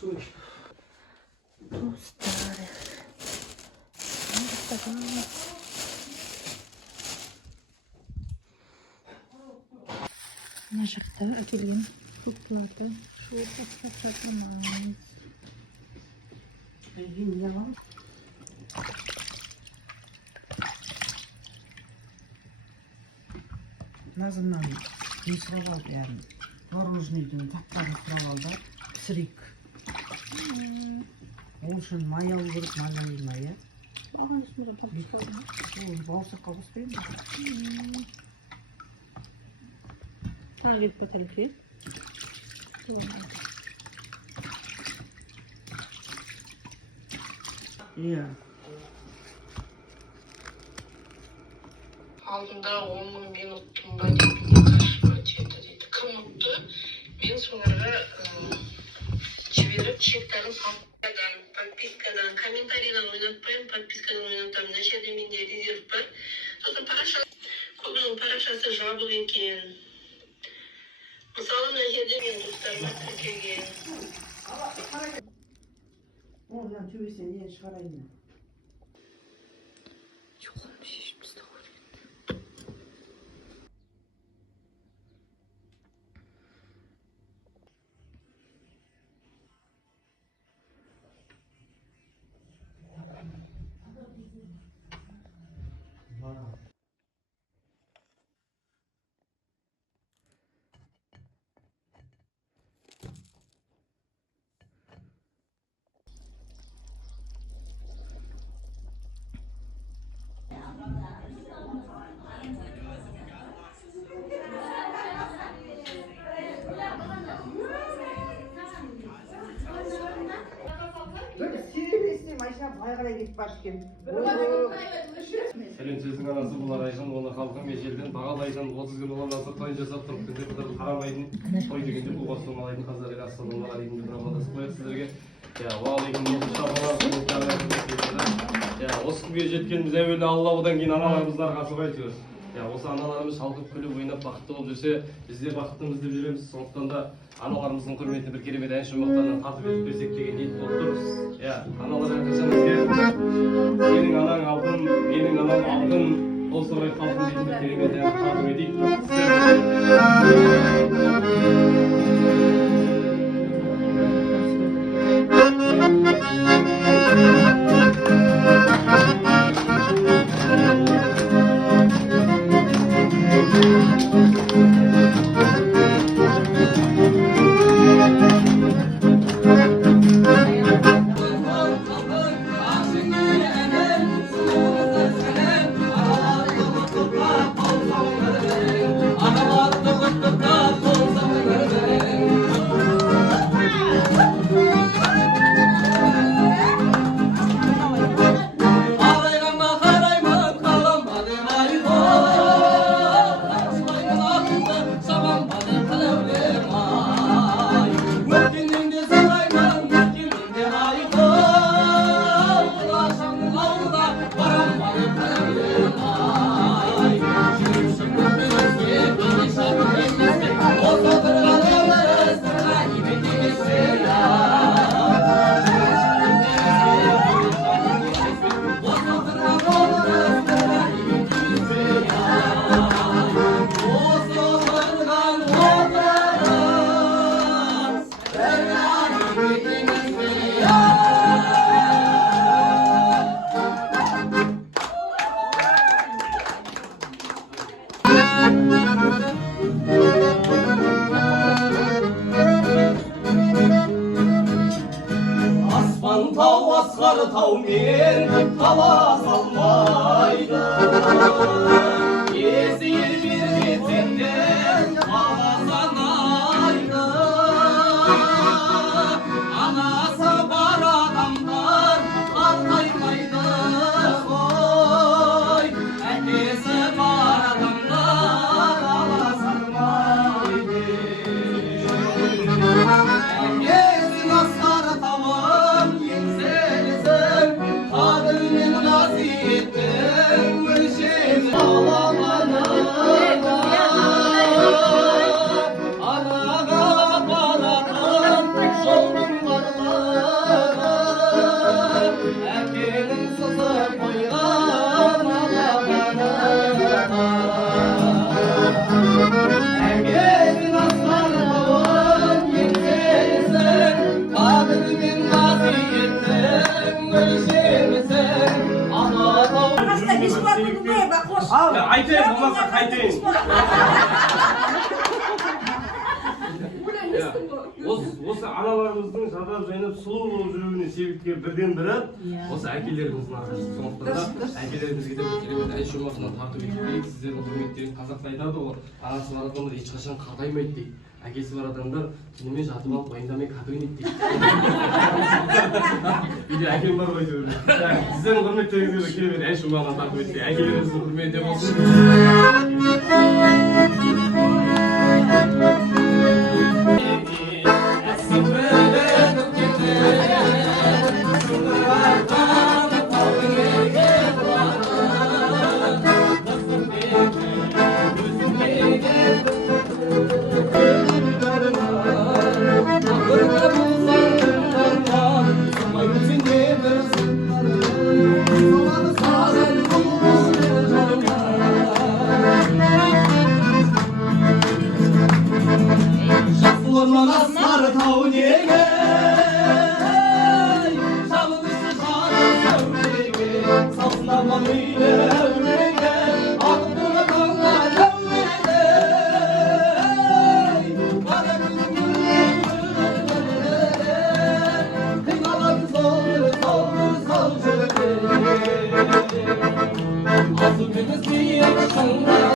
Dostlar. Mına жақта әкелген фруктыларды жуып тастап жатырмыз. Назымнан не сұрап алды, яғни мороженныйдың таттарын сұрап алды, пісірейік. Ол үшін май алу керек, маргарин майы. Алған үстінде бауырсақ қалды ма? Ол бауырсаққа қоспаймын ба? Тағы келіп баталық үй. Иә. Алдында 10 мың мен ұттым ба дейді, қашыға жеті дейді. Кім ұтты? Мен соларға жіберіп чектарын подпискадан, комментарийдан ойнатпаймын, подпискадан ойнатамын. Мына жерде менде резерв бар. Сосын көбінің парақшасы жабық екен. Мысалы, мына жерде мен достарыма тіркелген. Одан төбесінен нені шығарайын. Жоғым шешіп тастау керек. Сәлемсіздің анасы болар айжан, оны халқы межелден бағал айжан 30 күн olan асыр тойын жасап тұрып күнде бұдар қарамайдың той дегенде бұл басты малайдың қазір елі астаналар алейкім деп рамадасы қояды сіздерге. Уағалейкум осы күнге жеткеніміз әуелі Алла, одан кейін аналарымыздың арқасы ғой әйтеуір. Осы аналарымыз шалқып күліп ойнап бақытты болып жүрсе, біз де бақыттымыз деп жүреміз. Сондықтан да аналарымыздың құрметіне бір керемет әнші мақтанын қатып етіп берсек деген ниет болып тұрмыз. Аналар әрқашан бізге сенің анаң алтын, менің анам алтын, Қосыбай халқын дейтін бір керемет ән қатып етейік. Tavmen kalas almaydı. Yesir bir bitinden ağzanaydı. Anası var adamlar almaymaydı. Oy, annesi var adamlar ağzanaydı. Annesi nasar tavam yenselizim. Adının nasipten mürşim ağlamana. Anaga balatan solun varlar. Elin sızıp koygan Allah'ına Ergenin aslanım yetişirsen Kadrimin nasiyettin Ölüşürsen Anadolu Ya aytayım olmazsa kaytayım. Ya, осы аналарымыздың жадап жайнап сұлу болып жүруіне себепкер бірден бірі осы әкелеріміздің арқасы. Сондықтан да әкелерімізге де бір керемет ән шумағынан тарту етейік. Сіздердің құрметтерің қазақта айтады ғой, анасы бар адамдар ешқашан қартаймайды дейді. Әкесі бар адамдар түнімен жатып алып уайымдамай кадыр ойнайды дейді. Үйде әкем бар ғой әйтеуір. Сіздердің құрметтеріңізге де керемет ән шумағынан тарту етейік. Әкелеріміздің құрметіне болсын. Aslar tavniyege Şalınışı şarı söylege Saflaman ile ömrege Aklına kanlar ömrege Kara gülümün Kıymalar zor zor zor Azı birisi